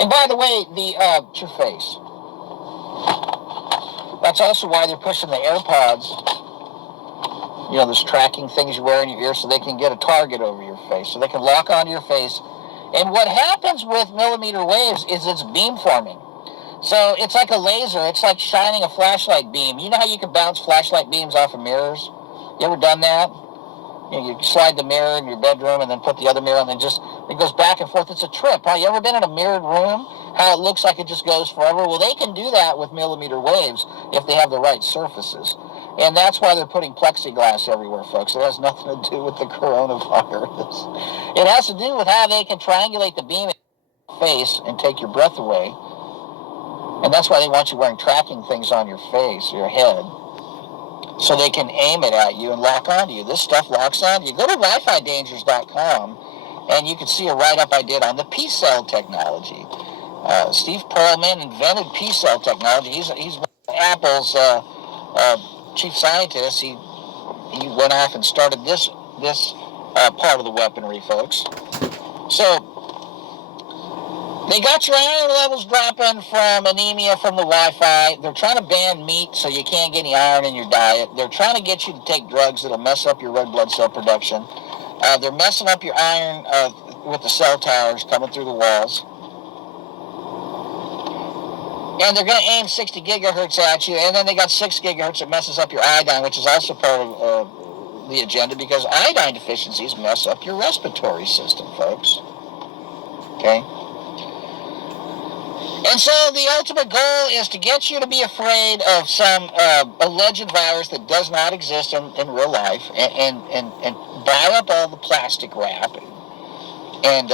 And by the way, your face. That's also why they're pushing the AirPods. You know, those tracking things you wear in your ear so they can get a target over your face, so they can lock onto your face. And what happens with millimeter waves is it's beamforming. So it's like a laser. It's like shining a flashlight beam. You know how you can bounce flashlight beams off of mirrors? You ever done that? You slide the mirror in your bedroom and then put the other mirror and then it goes back and forth. It's a trip. Huh? You ever been in a mirrored room? How it looks like it just goes forever? Well, they can do that with millimeter waves if they have the right surfaces. And that's why they're putting plexiglass everywhere, folks. It has nothing to do with the coronavirus. It has to do with how they can triangulate the beam in your face and take your breath away. And that's why they want you wearing tracking things on your face, your head, so they can aim it at you and lock onto you. This stuff locks onto you. Go to WiFiDangers.com, and you can see a write-up I did on the P-cell technology. Steve Perlman invented P-cell technology. He's Apple's chief scientist. He went off and started this part of the weaponry, folks. So they got your iron levels dropping from anemia from the Wi-Fi. They're trying to ban meat so you can't get any iron in your diet. They're trying to get you to take drugs that'll mess up your red blood cell production. They're messing up your iron with the cell towers coming through the walls. And they're going to aim 60 gigahertz at you. And then they got 6 gigahertz that messes up your iodine, which is also part of the agenda, because iodine deficiencies mess up your respiratory system, folks. Okay? And so the ultimate goal is to get you to be afraid of some alleged virus that does not exist in real life, and buy up all the plastic wrap, and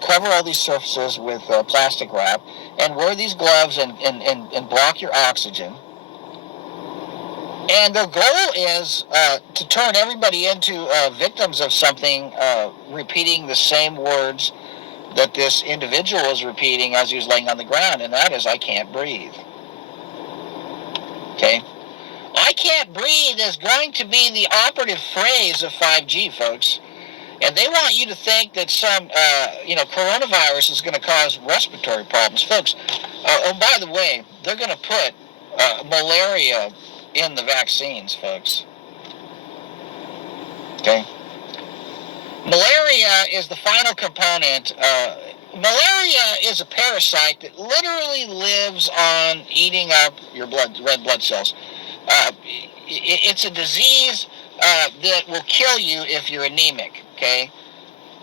cover all these surfaces with plastic wrap, and wear these gloves and block your oxygen. And their goal is to turn everybody into victims of something, repeating the same words that this individual was repeating as he was laying on the ground, and that is, I can't breathe. Okay? I can't breathe is going to be the operative phrase of 5G, folks. And they want you to think that some, coronavirus is going to cause respiratory problems. Folks, by the way, they're going to put malaria in the vaccines, folks. Okay? Malaria is the final component. Malaria is a parasite that literally lives on eating up your red blood cells. It's a disease that will kill you if you're anemic, okay?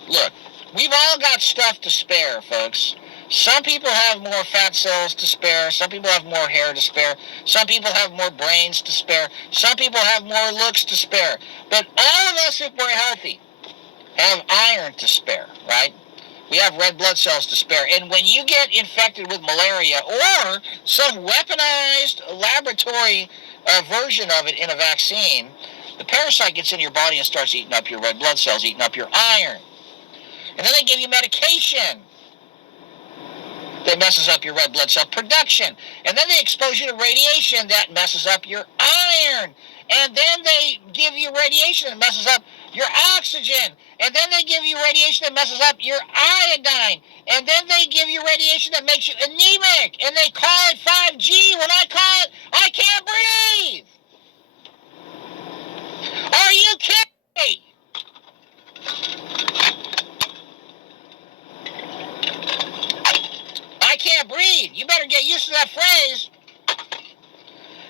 Look, we've all got stuff to spare, folks. Some people have more fat cells to spare. Some people have more hair to spare. Some people have more brains to spare. Some people have more looks to spare. But all of us, if we're healthy, have iron to spare, right? We have red blood cells to spare. And when you get infected with malaria or some weaponized laboratory version of it in a vaccine, the parasite gets in your body and starts eating up your red blood cells, eating up your iron. And then they give you medication that messes up your red blood cell production. And then they expose you to radiation that messes up your iron. And then they give you radiation that messes up your oxygen. And then they give you radiation that messes up your iodine. And then they give you radiation that makes you anemic. And they call it 5G when I call it, I can't breathe. Are you kidding me? I can't breathe. You better get used to that phrase.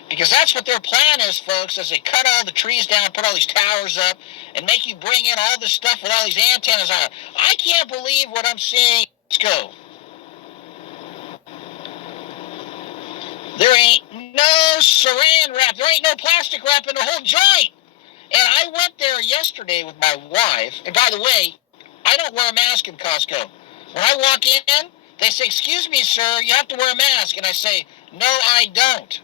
Because that's what their plan is, folks, as they cut all the trees down, put all these towers up, and make you bring in all this stuff with all these antennas on it. I can't believe what I'm seeing. Let's go. There ain't no saran wrap. There ain't no plastic wrap in the whole joint. And I went there yesterday with my wife. And by the way, I don't wear a mask in Costco. When I walk in, they say, "Excuse me, sir, you have to wear a mask." And I say, "No, I don't."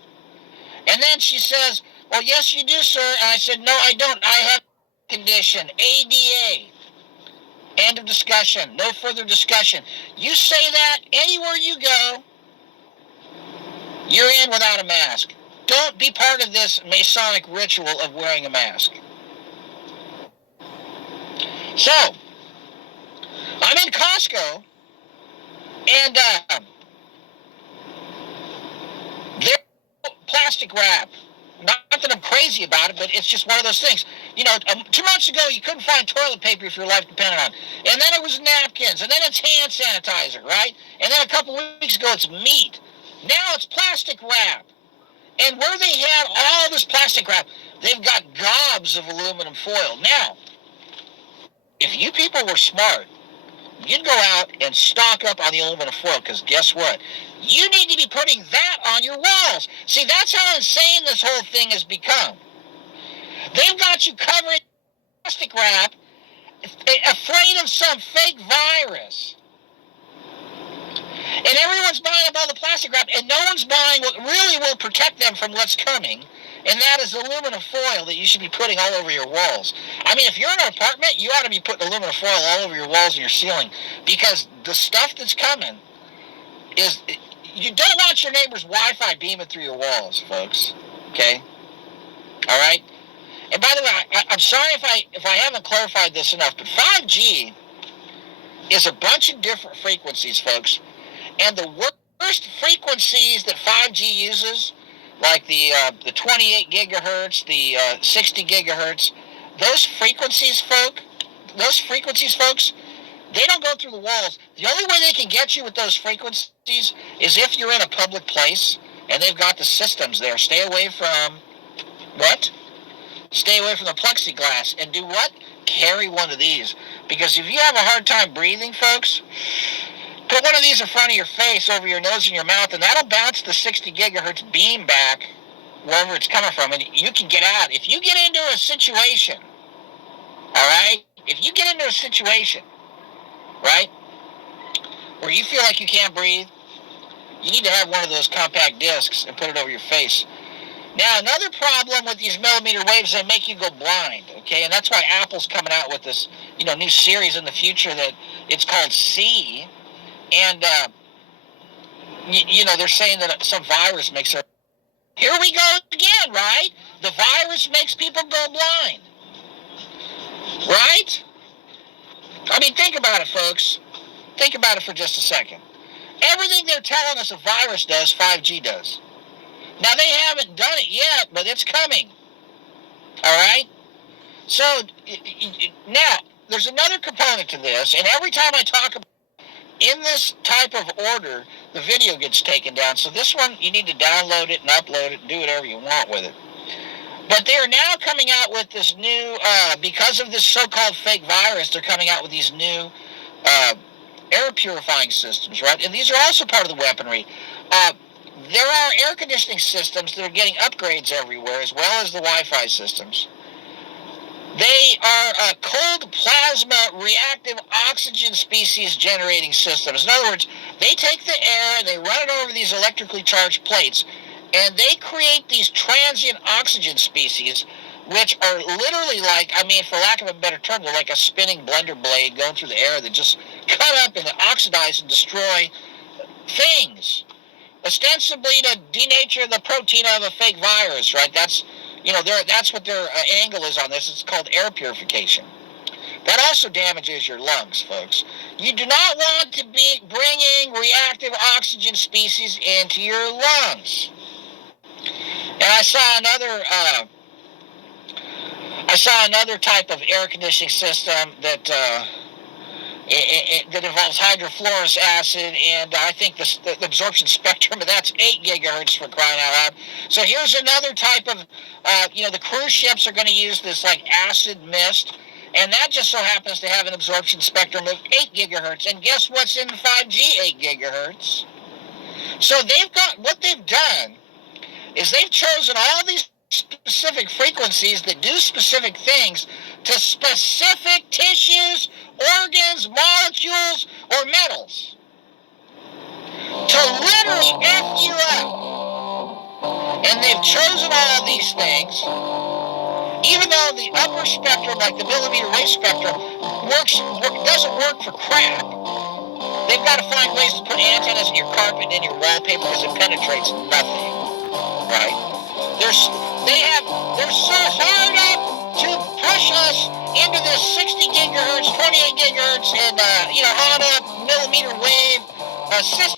And then she says, "Well, yes, you do, sir." And I said, "No, I don't. I have a condition, ADA. End of discussion. No further discussion. You say that anywhere you go, you're in without a mask. Don't be part of this Masonic ritual of wearing a mask." So, I'm in Costco, And they're plastic wrap. Not that I'm crazy about it, but it's just one of those things. 2 months ago, you couldn't find toilet paper if your life depended on it. And then it was napkins, and then it's hand sanitizer, right? And then a couple weeks ago, it's meat. Now it's plastic wrap. And where they had all this plastic wrap, they've got gobs of aluminum foil. Now, if you people were smart, you'd go out and stock up on the aluminum foil, because guess what? You need to be putting that on your walls. See, that's how insane this whole thing has become. They've got you covered in plastic wrap, afraid of some fake virus. And everyone's buying up all the plastic wrap, and no one's buying what really will protect them from what's coming, and that is aluminum foil that you should be putting all over your walls. I mean, if you're in an apartment, you ought to be putting aluminum foil all over your walls and your ceiling, because the stuff that's coming is, you don't want your neighbor's Wi-Fi beaming through your walls, folks. Okay? All right? And by the way, I'm sorry if I haven't clarified this enough, but 5G is a bunch of different frequencies, folks. And the worst frequencies that 5G uses, like the 28 gigahertz, the 60 gigahertz, those frequencies, folks, they don't go through the walls. The only way they can get you with those frequencies is if you're in a public place and they've got the systems there. Stay away from what? Stay away from the plexiglass, and do what? Carry one of these. Because if you have a hard time breathing, folks, put one of these in front of your face, over your nose and your mouth, and that'll bounce the 60 gigahertz beam back wherever it's coming from, and you can get out. If you get into a situation, all right? If you get into a situation, right, where you feel like you can't breathe, you need to have one of those compact discs and put it over your face. Now, another problem with these millimeter waves, they make you go blind, okay? And that's why Apple's coming out with this, new series in the future that it's called C. And, they're saying that some virus makes her... Here we go again, right? The virus makes people go blind. Right? I mean, think about it, folks. Think about it for just a second. Everything they're telling us a virus does, 5G does. Now, they haven't done it yet, but it's coming. All right? So, now, there's another component to this, and every time I talk about in this type of order, the video gets taken down. So this one, you need to download it and upload it and do whatever you want with it. But they are now coming out with this new, because of this so-called fake virus, they're coming out with these new air purifying systems, right? And these are also part of the weaponry. There are air conditioning systems that are getting upgrades everywhere, as well as the Wi-Fi systems. They are cold plasma reactive oxygen species generating systems. In other words, they take the air and they run it over these electrically charged plates, and they create these transient oxygen species, which are literally like, for lack of a better term, they're like a spinning blender blade going through the air that just cut up and oxidize and destroy things, ostensibly to denature the protein of a fake virus, right? That's what their angle is on this. It's called air purification. That also damages your lungs, folks. You do not want to be bringing reactive oxygen species into your lungs. And I saw another type of air conditioning system that that involves hydrofluoric acid, and I think the absorption spectrum of that's 8 gigahertz, for crying out loud. So here's another type of, the cruise ships are going to use this like acid mist, and that just so happens to have an absorption spectrum of 8 gigahertz. And guess what's in 5G? 8 gigahertz. So what they've done is they've chosen all these specific frequencies that do specific things to specific tissues, organs, molecules, or metals to literally F you up. And they've chosen all these things, even though the upper spectrum, like the millimeter wave spectrum, doesn't work for crap. They've got to find ways to put antennas in your carpet and in your wallpaper because it penetrates nothing, right? They're so hard up to push us into this 60 gigahertz, 28 gigahertz, and on up millimeter wave A system